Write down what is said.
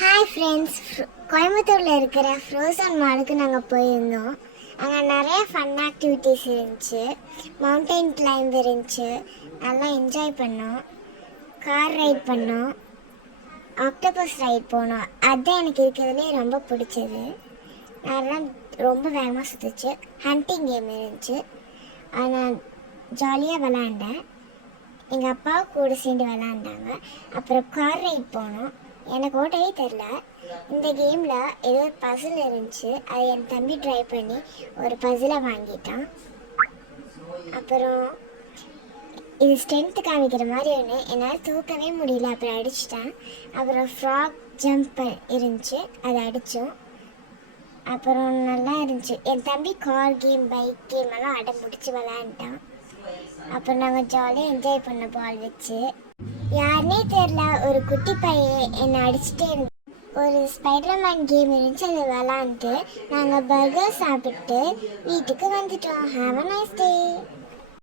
Hi friends, கோயம்புத்தூரில் இருக்கிற frozen மாலுக்கு நாங்கள் போயிருந்தோம். அங்கே நிறைய ஃபன் ஆக்டிவிட்டீஸ் இருந்துச்சு. மவுண்டைன் கிளைம்ப் இருந்துச்சு. நல்லா என்ஜாய் பண்ணோம். கார் ரைட் பண்ணோம். ஆக்டோபஸ் ரைட் போனோம். அதுதான் எனக்கு இருக்கிறதுலே ரொம்ப பிடிச்சது. அதெல்லாம் ரொம்ப வேகமாக சுற்றுச்சு. ஹண்டிங் கேம் இருந்துச்சு. நான் ஜாலியாக விளாண்டேன். எங்கள் அப்பா கூட சேர்ந்து விளாண்டாங்க. அப்புறம் கார் ரைட் போனோம். எனக்கு ஓட்டவே தெரில. இந்த கேமில் ஏதோ ஒரு பசில் இருந்துச்சு. அதை என் தம்பி ட்ரை பண்ணி ஒரு பசிலை வாங்கிட்டான். அப்புறம் இது ஸ்ட்ரென்த்து காமிக்கிற மாதிரி ஒன்று, என்னால் தூக்கவே முடியல. அப்புறம் அடிச்சிட்டேன். அப்புறம் ஃப்ராக் ஜம்ப் இருந்துச்சு, அதை அடித்தோம். அப்புறம் நல்லா இருந்துச்சு. என் தம்பி கார் கேம், பைக் கேம் எல்லாம் அடம் பிடிச்சி விளாண்டான். அப்புறம் நாங்கள் ஜாலியாக என்ஜாய் பண்ண பால் வச்சு. யாருனே தெரில, ஒரு குட்டி பையன் என்னை அடிச்சுட்டே இருந்தான். ஒரு ஸ்பைடர்மேன் கேம் இருந்துச்சு, அதை விளாண்டு நாங்கள் பர்கர் சாப்பிட்டு வீட்டுக்கு வந்துட்டோம். Have a nice day.